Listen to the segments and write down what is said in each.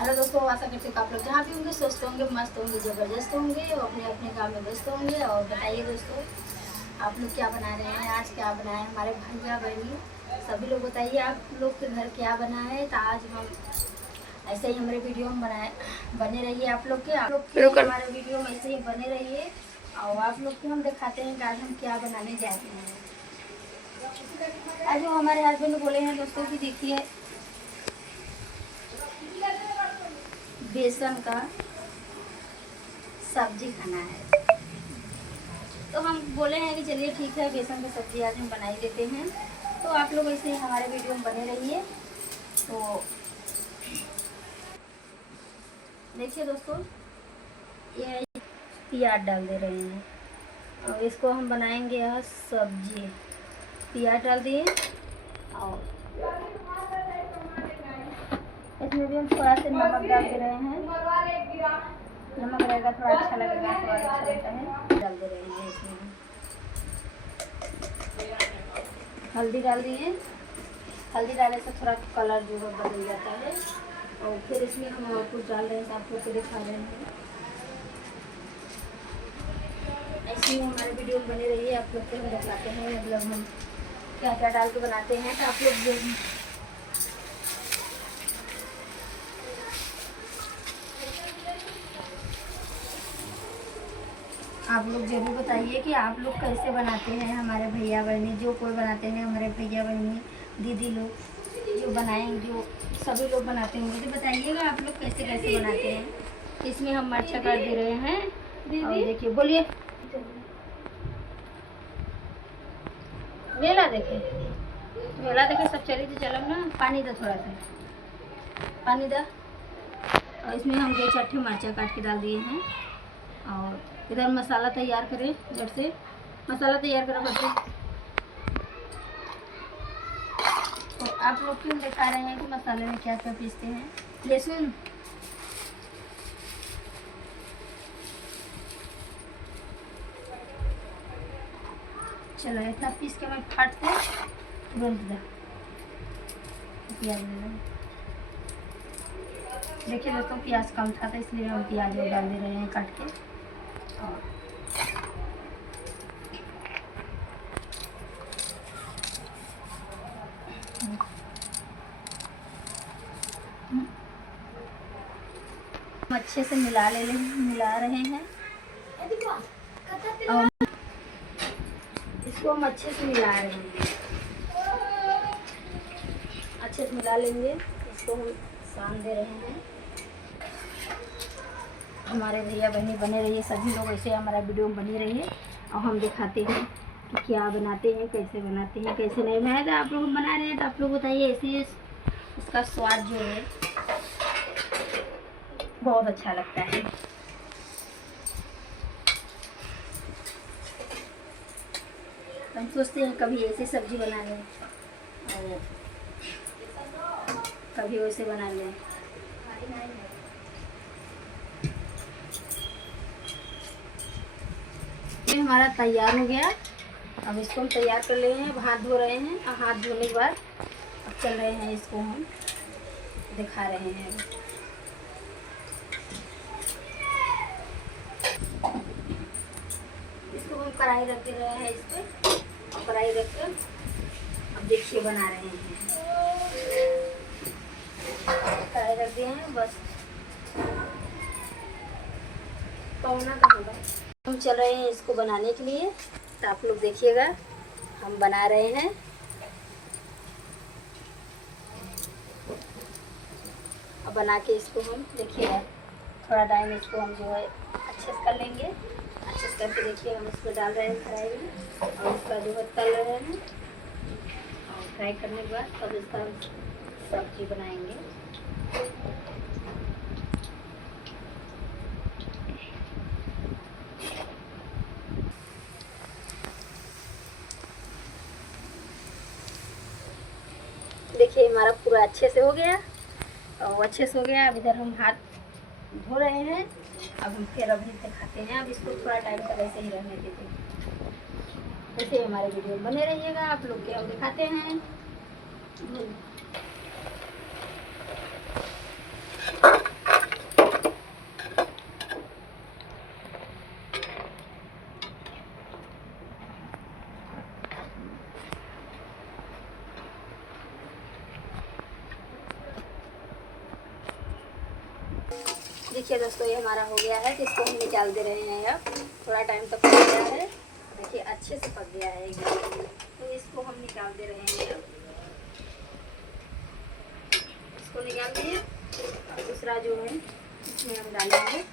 Hello दोस्तों, आशा करते हैं आप लोग जहाँ भी होंगे स्वस्थ होंगे, मस्त होंगे, ज़बरदस्त होंगे और अपने अपने काम में व्यस्त होंगे। और बताइए दोस्तों, आप लोग क्या बना रहे हैं, आज क्या बनाए हमारे भैया बहनी सभी लोग। बताइए आप लोग के घर क्या बना है। तो आज हम ऐसे ही हमारे वीडियो में बने रहिए। आप लोग के हमारे वीडियो में ऐसे ही बने रहिए और आप लोग के हम दिखाते हैं कि आज हम क्या बनाने जाते हैं। आज हमारे हस्बैंड बोले हैं दोस्तों कि देखिए बेसन का सब्जी खाना है, तो हम बोले हैं कि चलिए ठीक है, बेसन का सब्जी आज हम बना ही देते हैं। तो आप लोग ऐसे हमारे वीडियो में बने रहिए। तो देखिए दोस्तों, ये प्याज डाल दे रहे हैं और इसको हम बनाएंगे आज सब्जी। प्याज डाल दिए और इसमें भी हम थोड़ा सा नमक डाल दे रहे हैं। नमक रहेगा थोड़ा अच्छा लगेगा, स्वाद अच्छा लगता है। डाल दे रहे हैं इसमें हल्दी डाल दिए। हल्दी डालने से थोड़ा कलर जो है बदल जाता है। और फिर इसमें हम और कुछ डाल रहे हैं, आप लोग को दिखा रहे हैं। ऐसे ही हमारे वीडियो में बने रहिए, आप लोग को हम दिखाते हैं मतलब हम क्या क्या डाल के बनाते हैं। तो आप लोग जो आप लोग जरूर बताइए कि आप लोग कैसे बनाते हैं। हमारे भैया बहनी जो कोई बनाते हैं, हमारे भैया बहनी दीदी लोग जो बनाएंगे, जो सभी लोग बनाते होंगे, तो बताइएगा आप लोग कैसे कैसे बनाते हैं। इसमें हम मिर्चा कर दे रहे हैं दीदी। देखिए, बोलिए। मेला देखे सब चली तो चलो ना। पानी दो, थोड़ा सा पानी दो। और इसमें हम 2-4 मिर्चा काट के डाल दिए हैं। और इधर मसाला तैयार करें, जब से मसाला तैयार करा बच्चे। तो आप लोग क्यों दिखा रहे हैं कि मसाले में क्या क्या पीसते हैं। लहसुन, चलो इतना पीस के मैं फाट के तुरंत दा प्याज ले लो। देखिए दोस्तों, प्याज कम था तो इसलिए हम प्याज डाल दे रहे हैं काट के। और अच्छे से मिला रहे हैं। और इसको हम अच्छे से मिला रहे हैं, अच्छे से मिला लेंगे। इसको हम सान दे रहे हैं। हमारे भैया बहनी बने रहिए, सभी लोग ऐसे हमारा वीडियो में बनी रहिए और हम दिखाते हैं कि क्या बनाते हैं, कैसे बनाते हैं, कैसे नहीं। मैं तो आप लोग बना रहे हैं तो आप लोग बताइए। ऐसे इसका स्वाद जो है बहुत अच्छा लगता है। हम सोचते हैं कभी ऐसी सब्जी बना लें और कभी वैसे बना लें। ये हमारा तैयार हो गया। अब इसको हम तैयार कर ले हैं। अब हाथ धो रहे हैं और हाथ धोने के बाद अब चल रहे हैं, इसको हम दिखा रहे हैं। इसको हम कढ़ाई रख दे रहे हैं, इस पर कढ़ाई रख कर अब देखिए बना रहे हैं। कढ़ाई रख दिए हैं, बस पौना का होगा। हम चल रहे हैं इसको बनाने के लिए। तो आप लोग देखिएगा, हम बना रहे हैं। अब बना के इसको हम देखिएगा, थोड़ा टाइम इसको हम जो है अच्छे से कर लेंगे। अच्छे से करके देखिए हम इसको डाल रहे हैं कढ़ाई में और इसका जो है तल रहे हैं। और फ्राई करने के बाद तब इसका सब्जी बनाएंगे। देखिए हमारा पूरा अच्छे से हो गया और अच्छे से हो गया। अब इधर हम हाथ धो रहे हैं। अब हम फिर अभी दिखाते हैं। अब इसको थोड़ा टाइम तक ऐसे ही रहने देते हैं। ऐसे हमारे वीडियो में बने रहिएगा, आप लोग के हम दिखाते हैं। देखिए दोस्तों, ये हमारा हो गया है, तो इसको हम निकाल दे रहे हैं। अब थोड़ा टाइम तक पक गया है, देखिए अच्छे से पक गया है एकदम। तो इसको हम निकाल दे रहे हैं। अब इसको निकाल दिए। दूसरा जो है इसमें हम डालेंगे।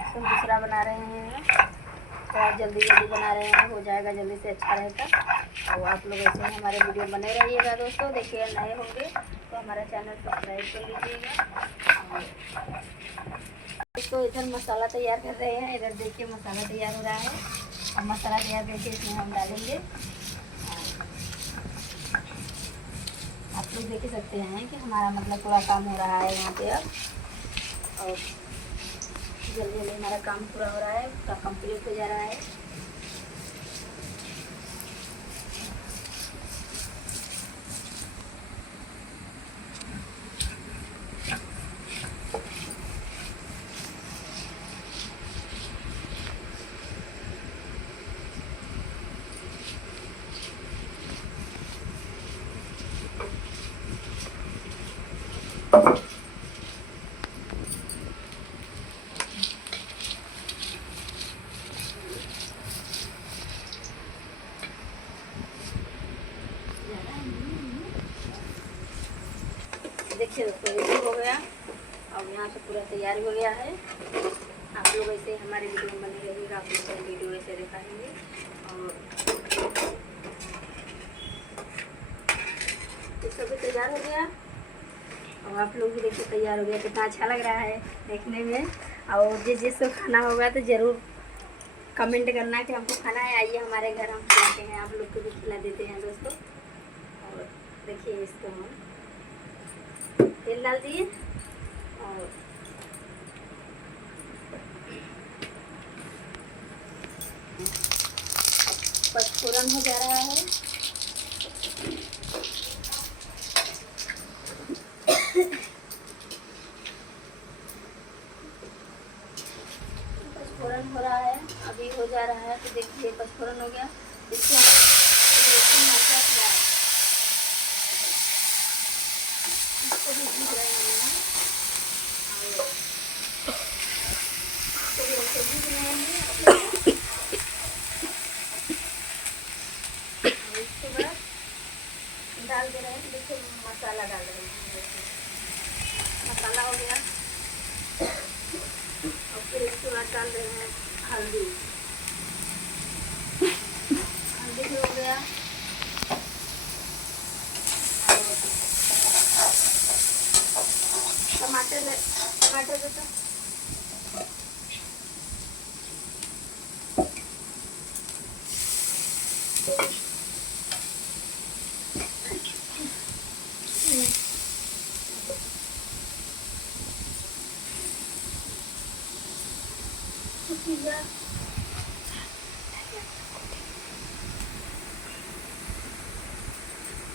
इसको दूसरा बना रहे हैं, थोड़ा जल्दी जल्दी बना रहे हैं, हो जाएगा जल्दी से, अच्छा रहेगा। और आप लोग ऐसे ही हमारे वीडियो बने रहिएगा दोस्तों। देखिए, नए होंगे तो हमारा चैनल सब्सक्राइब कर लीजिएगा। इसको इधर मसाला तैयार कर रहे हैं, इधर देखिए मसाला तैयार हो रहा है। अब मसाला तैयार करके इसमें हम डालेंगे। आप लोग देख सकते हैं कि हमारा मतलब पूरा काम हो रहा है यहाँ पे। अब और जल्दी जल्दी हमारा काम पूरा हो रहा है, पूरा कंप्लीट हो जा रहा है। देखिए दोस्तों, ये हो गया। अब यहाँ से पूरा तैयार हो गया है। आप लोग ऐसे हमारे वीडियो में बने रहिएगा, आप लोग सारी वीडियो ऐसे दिखाएंगे। और ये सब तैयार हो गया। और आप लोग भी देखिए तैयार हो गया, कितना अच्छा लग रहा है देखने में। और जिसको खाना होगा तो ज़रूर कमेंट करना कि हमको खाना है, आइए हमारे घर, हम खिलाते हैं, आप लोग को भी खिला देते हैं दोस्तों। और देखिए, इसको हम तेल डाल दिए और पचफोरन हो जा रहा है। पचफोरन हो रहा है, अभी हो जा रहा है। तो देखिए पचफोरन हो गया। इसको भी भून रहे हैं इसके बाद डाल दे रहे हैं। देखिए मसाला डाल रहे हैं, मसाला हो गया। और फिर इसके बाद डाल रहे हैं हल्दी, हल्दी भी हो गया। टमाटर देता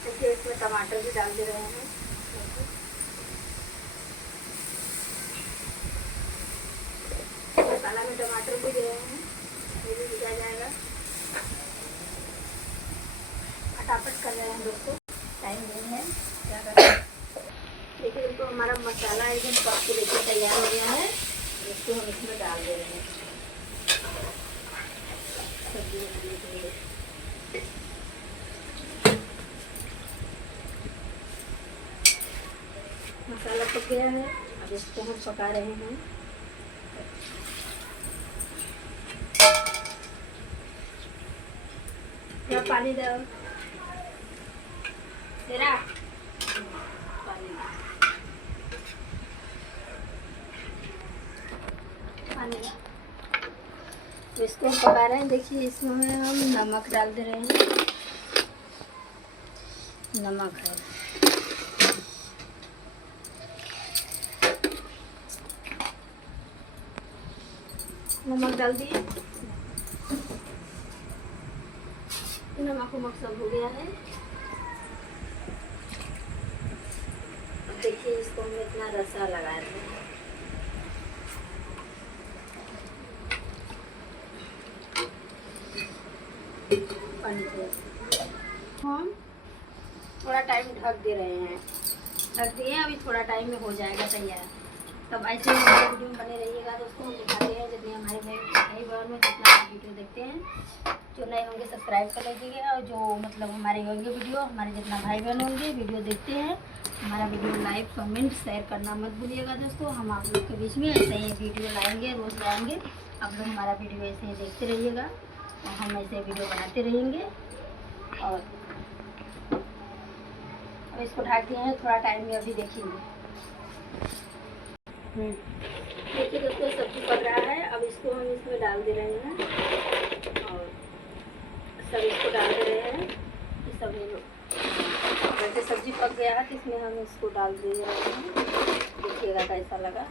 देखिए, इसमें टमाटर भी डाल दे रहे हैं। मसाला में टमाटर भी दे रहे हैं, ये भी दिया जाएगा। फटाफट कर रहे हैं दोस्तों, टाइम नहीं है, क्या करें। देखिए दोस्तों, हमारा मसाला एकदम पक के देखिए तैयार हो गया है। इसको हम इसमें डाल दे रहे हैं सब्जी बनाने के लिए। मसाला पक गया है, अब इसको हम पका रहे हैं। थोड़ा पानी दो तेरा, पानी तो इसको हम पका रहे हैं। देखिए, इसमें हम नमक डाल दे रहे हैं। नमक है, नमक डाल दिए। नमक वमक सब हो गया है। अब देखिए, इसको हम इतना रसा लगा रहे हैं। पानी से हम थोड़ा टाइम ढक दे रहे हैं, ढक दिए। अभी थोड़ा टाइम में हो जाएगा तैयार। तब ऐसे ही हमारे वीडियो में बने रहिएगा दोस्तों। हम दिखाते हैं जितने हमारे भाई बहन में जितना आप वीडियो देखते हैं। जो नए होंगे सब्सक्राइब कर लीजिएगा, और जो मतलब हमारे होंगे वीडियो, हमारे जितना भाई बहन होंगे वीडियो देखते हैं, हमारा वीडियो लाइक कमेंट शेयर करना मत भूलिएगा दोस्तों। हम आप लोग के बीच में ऐसे ही वीडियो लाएंगे, रोज़ लाएंगे। आप लोग हमारा वीडियो ऐसे ही देखते रहिएगा, और हम ऐसे वीडियो बनाते रहेंगे। और अब इसको ढक दिए हैं, थोड़ा टाइम में अभी देखेंगे। देखिए दोस्तों, सब्जी पक रहा है। अब इसको हम इसमें डाल दे रहे हैं, और सब इसको डाल दे रहे हैं। ये सब वैसे सब्जी पक गया है तो इसमें हम इसको डाल दे रहे हैं। देखिएगा कैसा लगा।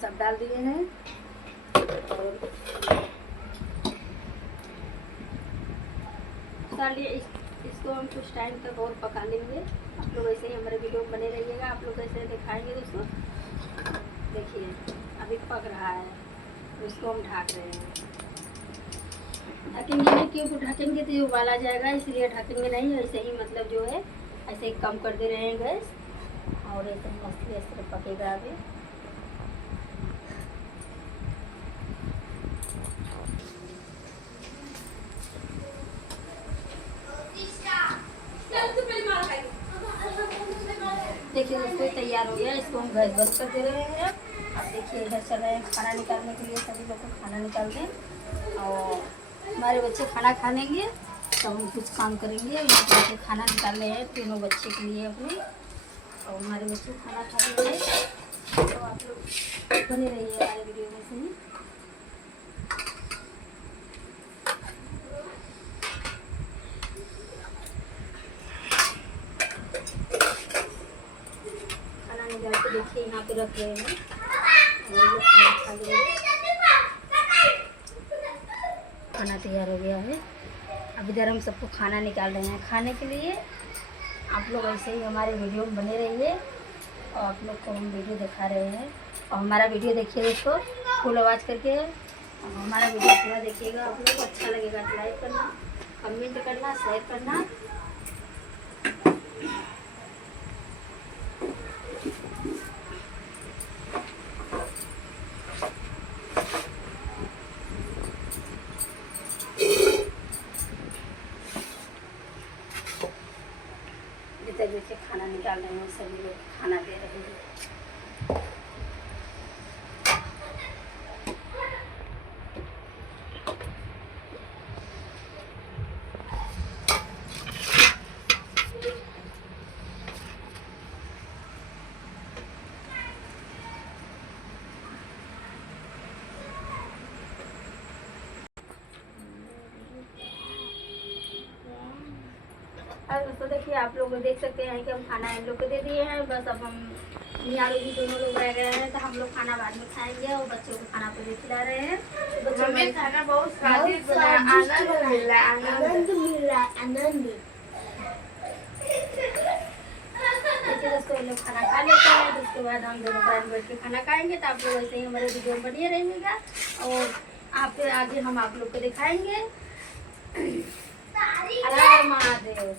सब डाल दिए हैं, और चलिए इसको हम कुछ टाइम तक और पका लेंगे। आप लोग ऐसे ही हमारे वीडियो में बने रहिएगा। आप लोग ऐसे दिखाएंगे दोस्तों। देखिए अभी पक रहा है, तो इसको हम ढक रहे हैं। ढकेंगे नहीं, क्योंकि ढकेंगे तो ये उबाला जाएगा, इसलिए ढकेंगे नहीं। ऐसे ही मतलब जो है ऐसे ही कम कर दे रहे हैं गैस, और ऐसे मछली इस तरह पकेगा अभी। देखिए दोस्तों तैयार हो गया। इसको हम गैस बंद कर दे रहे हैं। अब देखिए इधर चल रहे हैं खाना निकालने के लिए। सभी लोग को खाना निकाल दें, और हमारे बच्चे खाना खा लेंगे तब हम कुछ काम करेंगे। बच्चे खाना निकाल रहे हैं तीनों बच्चे के लिए अपने, और हमारे बच्चे खाना खा लेंगे। तो आप लोग बने रहिए हमारे वीडियो में से ही। देखिए यहाँ पे रख रहे हैं, और खाना खा रहे हैं। खाना तैयार हो गया है। अब इधर हम सबको खाना निकाल रहे हैं खाने के लिए। आप लोग ऐसे ही हमारे वीडियो में बने रहिए, और आप लोग को हम वीडियो दिखा रहे हैं। और हमारा वीडियो देखिए दोस्तों फुल आवाज़ करके। और हमारा वीडियो पूरा देखिएगा। आप लोग को अच्छा लगेगा तो लाइक करना, कमेंट करना, शेयर करना। जैसे खाना निकाल रहे हैं, सभी लोग खाना दे रहे हैं। और दोस्तों देखिए आप लोग देख सकते हैं कि हम खाना इन लोग को दे दिए हैं। बस अब हम मियाँ लोग भी दोनों लोग रह गए हैं, तो हम लोग खाना बाद में खाएंगे। और बच्चों को खाना पहले खिला रहे हैं। बच्चों में खाना बहुत स्वादिष्ट बना, आनंद मिल रहा है, आनंद मिल रहा है, आनंद। देखिए दोस्तों लोग खाना खा लेते हैं, तो उसके बाद हम दोनों टाइम बैठ के खाना खाएंगे। तो आप लोग ऐसे ही हमारे वीडियो में बनिए रहिएगा, और आप आगे हम आप लोग को दिखाएंगे। हर महादेव।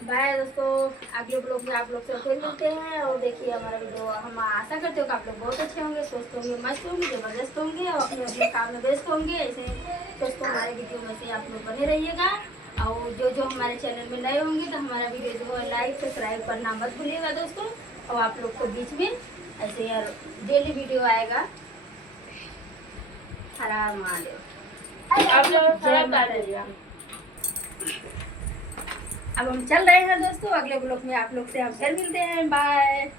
बाय दोस्तों, अगले ब्लॉग में आप लोग से फिर मिलते हैं। और देखिए हमारा वीडियो, हम आशा करते हो कि आप लोग बहुत अच्छे होंगे, स्वस्थ होंगे, मस्त होंगे, जबरदस्त होंगे, और अपने अपने काम में व्यस्त होंगे। ऐसे दोस्तों हमारे वीडियो में से आप लोग बने रहिएगा। और जो हमारे चैनल में नए होंगे तो हमारा वीडियो जो है लाइक सब्सक्राइब करना मत भूलिएगा दोस्तों। और आप लोग को बीच में ऐसे यार डेली वीडियो आएगा। हर हर महादेव। जय माता दी। अब हम चल रहे हैं दोस्तों, अगले ब्लॉग में आप लोग से हम फिर मिलते हैं। बाय।